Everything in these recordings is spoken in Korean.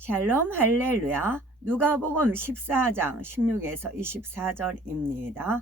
샬롬 할렐루야. 누가복음 14장 16에서 24절입니다.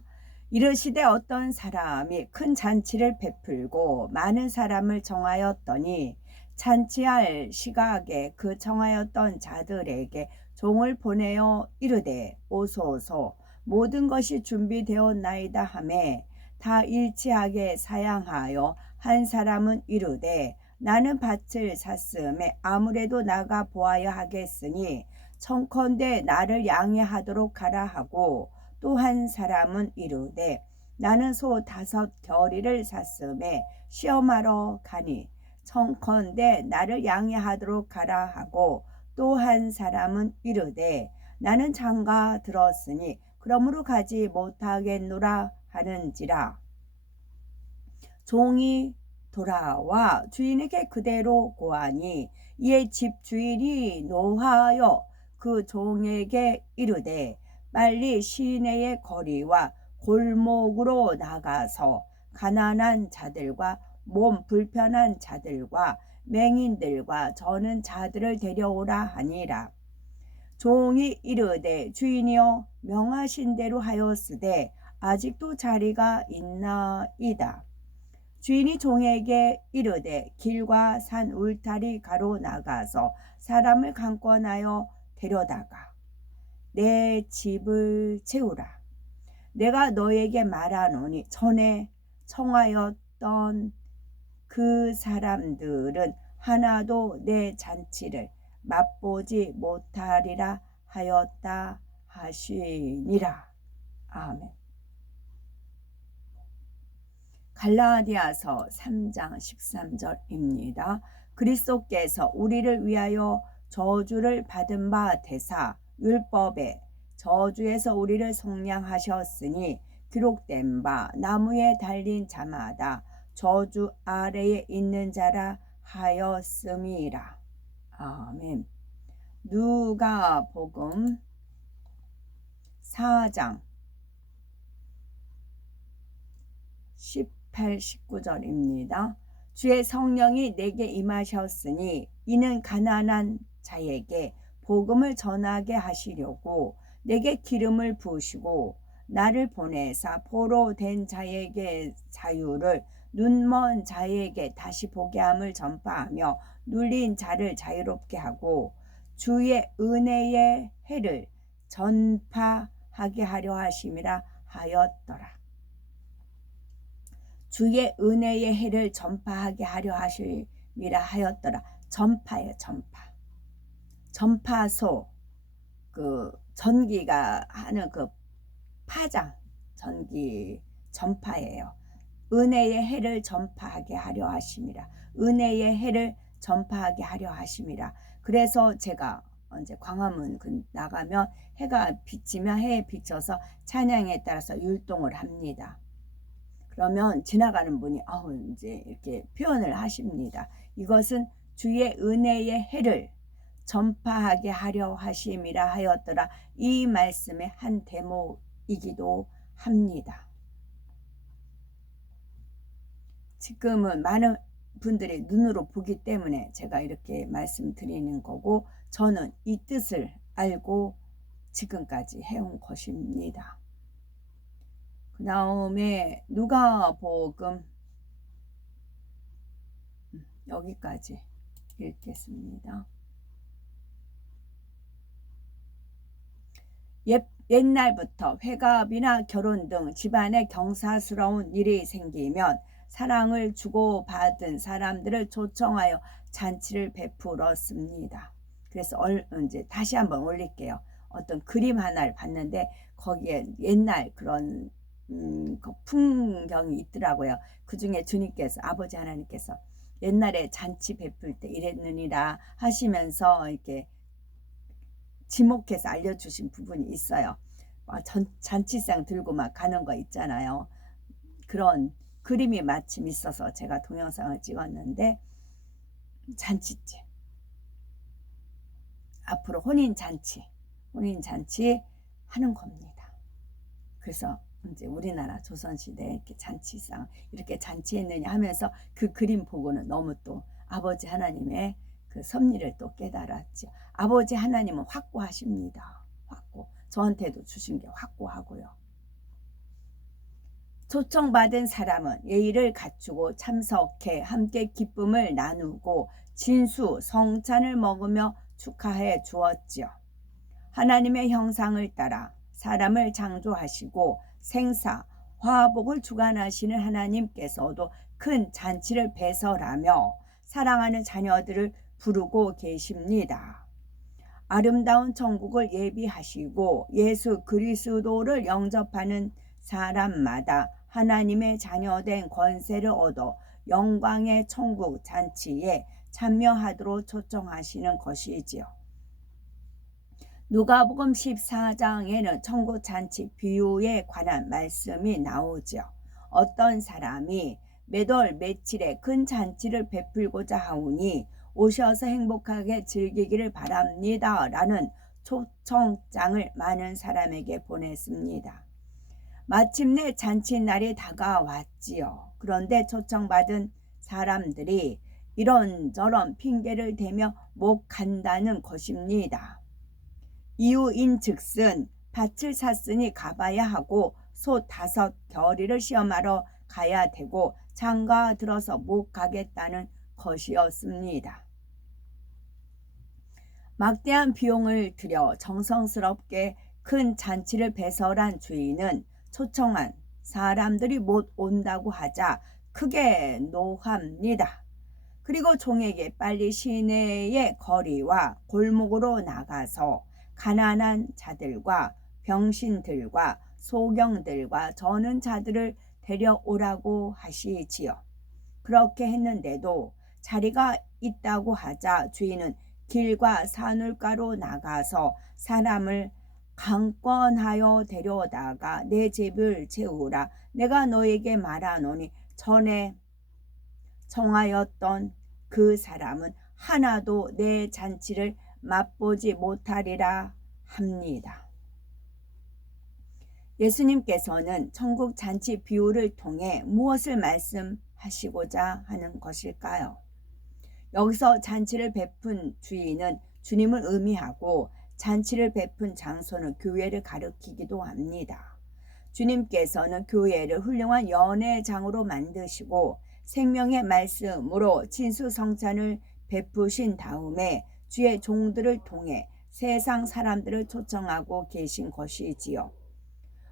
이르시되 어떤 사람이 큰 잔치를 베풀고 많은 사람을 정하였더니 잔치할 시각에 그 정하였던 자들에게 종을 보내어 이르되 오소서 모든 것이 준비되었나이다 하매 다 일치하게 사양하여 한 사람은 이르되 나는 밭을 샀음에 아무래도 나가 보아야 하겠으니 청컨대 나를 양해하도록 하라 하고 또 한 사람은 이르되 나는 소 5 겨리를 샀음에 시험하러 가니 청컨대 나를 양해하도록 하라 하고 또 한 사람은 이르되 나는 장가 들었으니 그러므로 가지 못하겠노라 하는지라. 종이 돌아와 주인에게 그대로 고하니 이에 집주인이 노하여 그 종에게 이르되 빨리 시내의 거리와 골목으로 나가서 가난한 자들과 몸 불편한 자들과 맹인들과 저는 자들을 데려오라 하니라. 종이 이르되 주인이여 명하신 대로 하였으되 아직도 자리가 있나이다. 주인이 종에게 이르되 길과 산 울타리 가로 나가서 사람을 강권하여 데려다가 내 집을 채우라. 내가 너에게 말하노니 전에 청하였던 그 사람들은 하나도 내 잔치를 맛보지 못하리라 하였다 하시니라. 아멘. 갈라디아서 3장 13절입니다. 그리스도께서 우리를 위하여 저주를 받은 바 되사 율법의 저주에서 우리를 속량하셨으니 기록된 바 나무에 달린 자마다 저주 아래에 있는 자라 하였음이라. 아멘. 누가복음 4장 18, 19절입니다. 주의 성령이 내게 임하셨으니 이는 가난한 자에게 복음을 전하게 하시려고 내게 기름을 부으시고 나를 보내사 포로 된 자에게 자유를 눈먼 자에게 다시 보게 함을 전파하며 눌린 자를 자유롭게 하고 주의 은혜의 해를 전파하게 하려 하심이라 하였더라. 주의 은혜의 해를 전파하게 하려 하심이라 하였더라. 전파예요. 전파. 전파소, 그 전기가 하는 그 파장, 전기 전파예요. 은혜의 해를 전파하게 하려 하심이라. 은혜의 해를 전파하게 하려 하심이라. 그래서 제가 이제 광화문 나가면 해가 비치면 해에 비춰서 찬양에 따라서 율동을 합니다. 그러면 지나가는 분이 이제 이렇게 표현을 하십니다. 이것은 주의 은혜의 해를 전파하게 하려 하심이라 하였더라. 이 말씀의 한 대목이기도 합니다. 지금은 많은 분들이 눈으로 보기 때문에 제가 이렇게 말씀드리는 거고 저는 이 뜻을 알고 지금까지 해온 것입니다. 그 다음에 누가복음 여기까지 읽겠습니다. 옛날부터 회갑이나 결혼 등 집안에 경사스러운 일이 생기면 사랑을 주고받은 사람들을 초청하여 잔치를 베풀었습니다. 그래서 이제 다시 한번 올릴게요. 어떤 그림 하나를 봤는데 거기에 옛날 그런 그 풍경이 있더라고요. 그 중에 주님께서 아버지 하나님께서 옛날에 잔치 베풀 때 이랬느니라 하시면서 이렇게 지목해서 알려주신 부분이 있어요. 잔치상 들고 막 가는 거 있잖아요. 그런 그림이 마침 있어서 제가 동영상을 찍었는데 잔치집 앞으로 혼인잔치 하는 겁니다. 그래서 이제 우리나라 조선시대 이렇게 잔치상 이렇게 잔치했느냐 하면서 그 그림 보고는 너무 또 아버지 하나님의 그 그 섭리를 또 깨달았죠. 아버지 하나님은 확고하십니다. 확고. 저한테도 주신 게 확고하고요. 초청받은 사람은 예의를 갖추고 참석해 함께 기쁨을 나누고 진수, 성찬을 먹으며 축하해 주었지요. 하나님의 형상을 따라 사람을 창조하시고 생사, 화복을 주관하시는 하나님께서도 큰 잔치를 배설하며 사랑하는 자녀들을 부르고 계십니다. 아름다운 천국을 예비하시고 예수 그리스도를 영접하는 사람마다 하나님의 자녀된 권세를 얻어 영광의 천국 잔치에 참여하도록 초청하시는 것이지요. 누가복음 14장에는 천국 잔치 비유에 관한 말씀이 나오죠. 어떤 사람이 몇 월 며칠에 큰 잔치를 베풀고자 하오니 오셔서 행복하게 즐기기를 바랍니다. 라는 초청장을 많은 사람에게 보냈습니다. 마침내 잔치날이 다가왔지요. 그런데 초청받은 사람들이 이런저런 핑계를 대며 못 간다는 것입니다. 이유인즉슨 밭을 샀으니 가봐야 하고 소 5 겨리를 시험하러 가야 되고 장가 들어서 못 가겠다는 것이었습니다. 막대한 비용을 들여 정성스럽게 큰 잔치를 배설한 주인은 초청한 사람들이 못 온다고 하자 크게 노합니다. 그리고 종에게 빨리 시내의 거리와 골목으로 나가서 가난한 자들과 병신들과 소경들과 저는 자들을 데려오라고 하시지요. 그렇게 했는데도 자리가 있다고 하자 주인은 길과 산울가로 나가서 사람을 강권하여 데려다가 내 집을 채우라. 내가 너에게 말하노니 전에 청하였던 그 사람은 하나도 내 잔치를 맛보지 못하리라 합니다. 예수님께서는 천국 잔치 비유를 통해 무엇을 말씀하시고자 하는 것일까요? 여기서 잔치를 베푼 주인은 주님을 의미하고 잔치를 베푼 장소는 교회를 가리키기도 합니다. 주님께서는 교회를 훌륭한 연회장으로 만드시고 생명의 말씀으로 진수성찬을 베푸신 다음에 주의 종들을 통해 세상 사람들을 초청하고 계신 것이지요.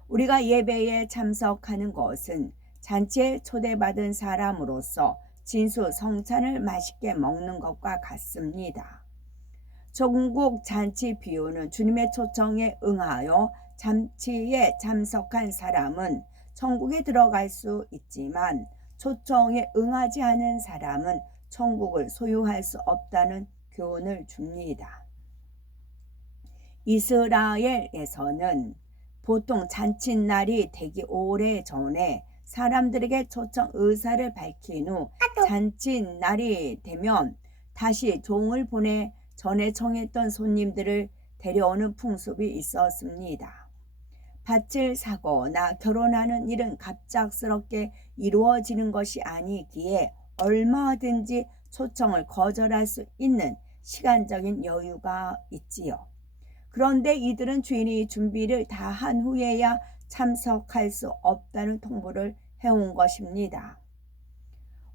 우리가 예배에 참석하는 것은 잔치에 초대받은 사람으로서 진수성찬을 맛있게 먹는 것과 같습니다. 천국 잔치 비유는 주님의 초청에 응하여 잔치에 참석한 사람은 천국에 들어갈 수 있지만 초청에 응하지 않은 사람은 천국을 소유할 수 없다는 교훈을 줍니다. 이스라엘에서는 보통 잔칫날이 되기 오래전에 사람들에게 초청 의사를 밝힌 후 잔칫날이 되면 다시 종을 보내 전에 청했던 손님들을 데려오는 풍습이 있었습니다. 밭을 사거나 결혼하는 일은 갑작스럽게 이루어지는 것이 아니기에 얼마든지 초청을 거절할 수 있는 시간적인 여유가 있지요. 그런데 이들은 주인이 준비를 다 한 후에야 참석할 수 없다는 통보를 해온 것입니다.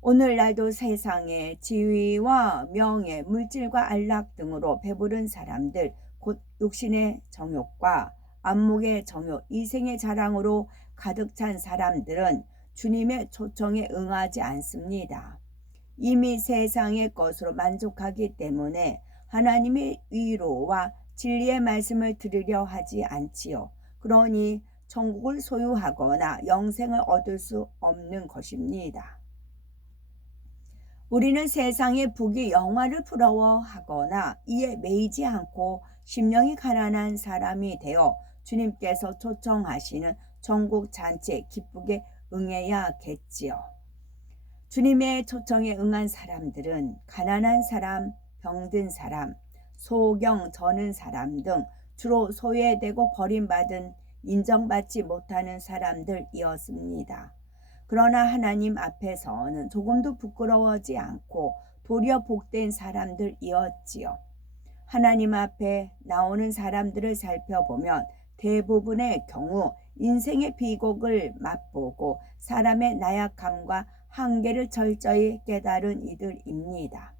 오늘날도 세상에 지위와 명예, 물질과 안락 등으로 배부른 사람들, 곧 육신의 정욕과 안목의 정욕, 이생의 자랑으로 가득 찬 사람들은 주님의 초청에 응하지 않습니다. 이미 세상의 것으로 만족하기 때문에 하나님의 위로와 진리의 말씀을 들으려 하지 않지요. 그러니 천국을 소유하거나 영생을 얻을 수 없는 것입니다. 우리는 세상의 부귀 영화를 부러워하거나 이에 매이지 않고 심령이 가난한 사람이 되어 주님께서 초청하시는 천국 잔치에 기쁘게 응해야겠지요. 주님의 초청에 응한 사람들은 가난한 사람, 병든 사람, 소경, 저는 사람 등 주로 소외되고 버림받은 인정받지 못하는 사람들이었습니다. 그러나 하나님 앞에서는 조금도 부끄러워하지 않고 도리어 복된 사람들이었지요. 하나님 앞에 나오는 사람들을 살펴보면 대부분의 경우 인생의 비곡을 맛보고 사람의 나약함과 한계를 철저히 깨달은 이들입니다.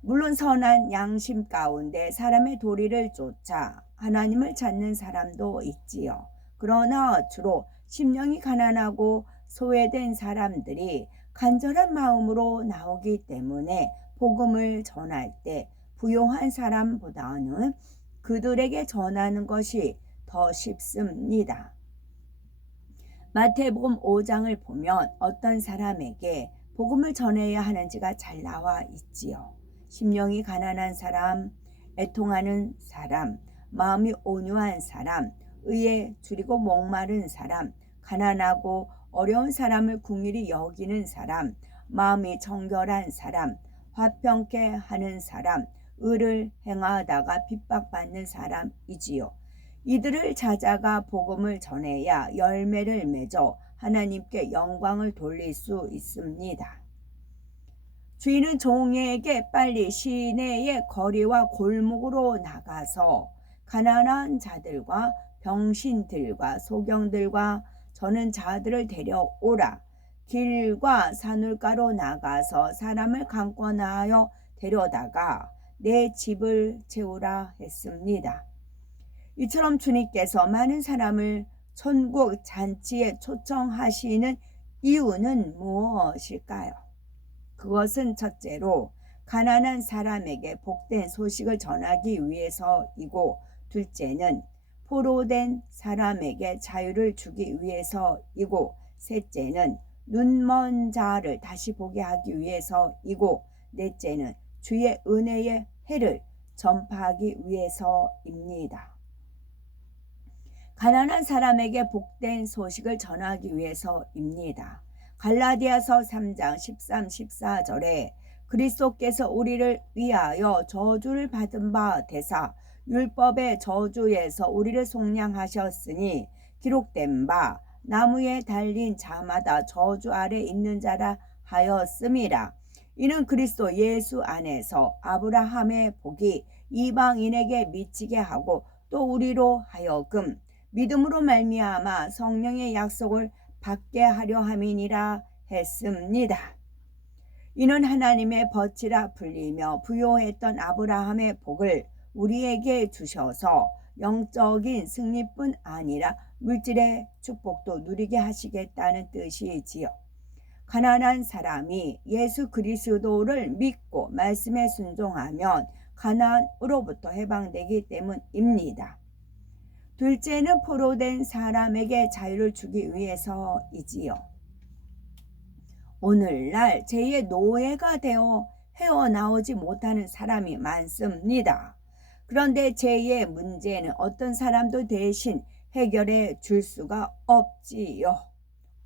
물론 선한 양심 가운데 사람의 도리를 쫓아 하나님을 찾는 사람도 있지요. 그러나 주로 심령이 가난하고 소외된 사람들이 간절한 마음으로 나오기 때문에 복음을 전할 때 부요한 사람보다는 그들에게 전하는 것이 더 쉽습니다. 마태복음 5장을 보면 어떤 사람에게 복음을 전해야 하는지가 잘 나와 있지요. 심령이 가난한 사람, 애통하는 사람, 마음이 온유한 사람, 의에 줄이고 목마른 사람, 가난하고 어려운 사람을 긍휼히 여기는 사람, 마음이 정결한 사람, 화평케 하는 사람, 의를 행하다가 핍박받는 사람이지요. 이들을 찾아가 복음을 전해야 열매를 맺어 하나님께 영광을 돌릴 수 있습니다. 주인은 종에게 빨리 시내의 거리와 골목으로 나가서 가난한 자들과 병신들과 소경들과 저는 자들을 데려오라. 길과 산울가로 나가서 사람을 강권하여 데려다가 내 집을 채우라 했습니다. 이처럼 주님께서 많은 사람을 천국 잔치에 초청하시는 이유는 무엇일까요? 그것은 첫째로 가난한 사람에게 복된 소식을 전하기 위해서이고, 둘째는 포로된 사람에게 자유를 주기 위해서이고, 셋째는 눈먼 자를 다시 보게 하기 위해서이고, 넷째는 주의 은혜의 해를 전파하기 위해서입니다. 가난한 사람에게 복된 소식을 전하기 위해서입니다. 갈라디아서 3장 13, 14절에 그리스도께서 우리를 위하여 저주를 받은 바 되사 율법의 저주에서 우리를 속량하셨으니 기록된 바 나무에 달린 자마다 저주 아래 있는 자라 하였음이라. 이는 그리스도 예수 안에서 아브라함의 복이 이방인에게 미치게 하고 또 우리로 하여금 믿음으로 말미암아 성령의 약속을 받게 하려 함이니라 했습니다. 이는 하나님의 벗이라 불리며 부요했던 아브라함의 복을 우리에게 주셔서 영적인 승리뿐 아니라 물질의 축복도 누리게 하시겠다는 뜻이지요. 가난한 사람이 예수 그리스도를 믿고 말씀에 순종하면 가난으로부터 해방되기 때문입니다. 둘째는 포로된 사람에게 자유를 주기 위해서이지요. 오늘날 제2의 노예가 되어 헤어나오지 못하는 사람이 많습니다. 그런데 제2의 문제는 어떤 사람도 대신 해결해 줄 수가 없지요.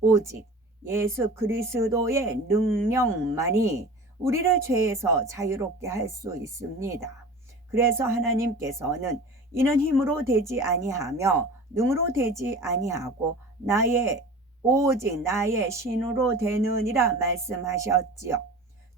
오직 예수 그리스도의 능력만이 우리를 죄에서 자유롭게 할 수 있습니다. 그래서 하나님께서는 이는 힘으로 되지 아니하며 능으로 되지 아니하고 오직 나의 신으로 되느니라 말씀하셨지요.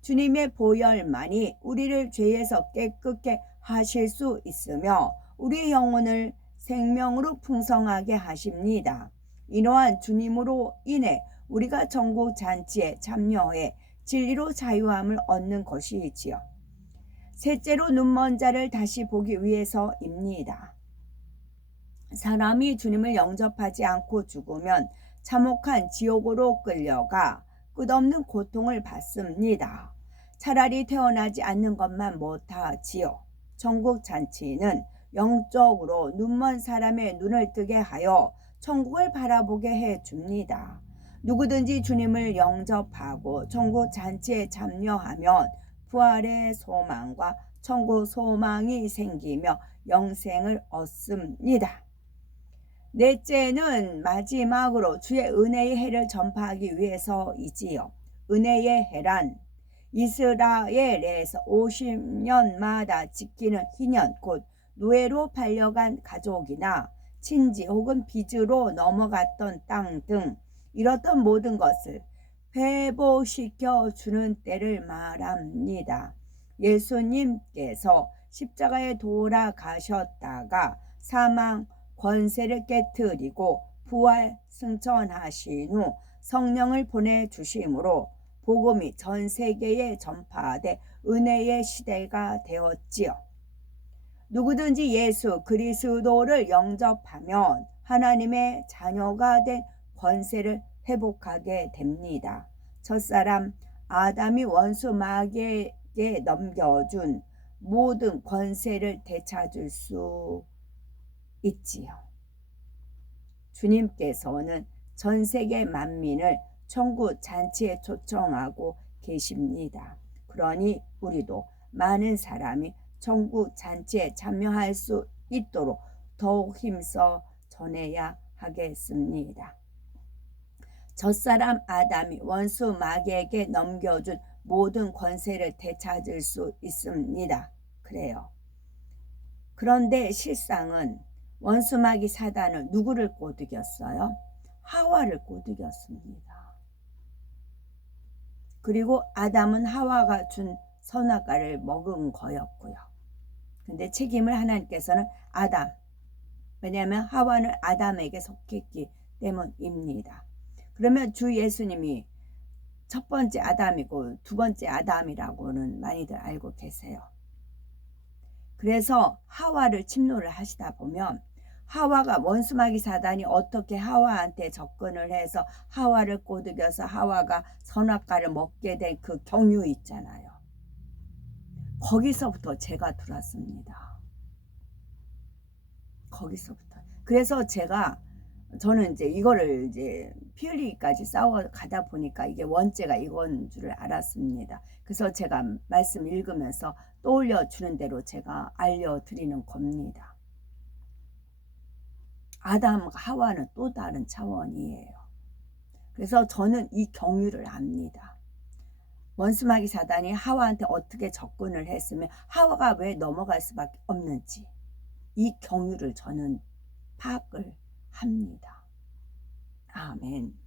주님의 보혈만이 우리를 죄에서 깨끗게 하실 수 있으며 우리의 영혼을 생명으로 풍성하게 하십니다. 이러한 주님으로 인해 우리가 천국 잔치에 참여해 진리로 자유함을 얻는 것이지요. 셋째로 눈먼 자를 다시 보기 위해서입니다. 사람이 주님을 영접하지 않고 죽으면 참혹한 지옥으로 끌려가 끝없는 고통을 받습니다. 차라리 태어나지 않는 것만 못하지요. 천국 잔치는 영적으로 눈먼 사람의 눈을 뜨게 하여 천국을 바라보게 해줍니다. 누구든지 주님을 영접하고 천국 잔치에 참여하면 부활의 소망과 천국 소망이 생기며 영생을 얻습니다. 넷째는 마지막으로 주의 은혜의 해를 전파하기 위해서이지요. 은혜의 해란 이스라엘에서 50년마다 지키는 희년 곧 노예로 팔려간 가족이나 친지 혹은 빚으로 넘어갔던 땅 등 이렇던 모든 것을 회복시켜 주는 때를 말합니다. 예수님께서 십자가에 돌아가셨다가 사망 권세를 깨뜨리고 부활 승천하신 후 성령을 보내주심으로 복음이 전 세계에 전파돼 은혜의 시대가 되었지요. 누구든지 예수 그리스도를 영접하면 하나님의 자녀가 된 권세를 회복하게 됩니다. 첫사람 아담이 원수 마귀에게 넘겨준 모든 권세를 되찾을 수 있지요. 주님께서는 전 세계 만민을 천국 잔치에 초청하고 계십니다. 그러니 우리도 많은 사람이 천국 잔치에 참여할 수 있도록 더욱 힘써 전해야 하겠습니다. 첫사람 아담이 원수 마귀에게 넘겨준 모든 권세를 되찾을 수 있습니다. 그래요. 그런데 실상은 원수 마귀 사단은 누구를 꼬드겼어요? 하와를 꼬드겼습니다. 그리고 아담은 하와가 준 선악과를 먹은 거였고요. 근데 책임을 하나님께서는 아담, 왜냐하면 하와는 아담에게 속했기 때문입니다. 그러면 주 예수님이 첫 번째 아담이고 두 번째 아담이라고는 많이들 알고 계세요. 그래서 하와를 침노를 하시다 보면 하와가 원수마귀 사단이 어떻게 하와한테 접근을 해서 하와를 꼬드겨서 하와가 선악과를 먹게 된 그 경유 있잖아요. 거기서부터 죄가 들어왔습니다. 거기서부터. 그래서 저는 이제 이거를 이제 피 흘리기까지 싸워 가다 보니까 이게 원죄가 이건 줄을 알았습니다. 그래서 제가 말씀 읽으면서 떠올려 주는 대로 제가 알려드리는 겁니다. 아담과 하와는 또 다른 차원이에요. 그래서 저는 이 경유를 압니다. 원수마귀 사단이 하와한테 어떻게 접근을 했으면 하와가 왜 넘어갈 수밖에 없는지 이 경유를 저는 파악을 합니다. 아멘.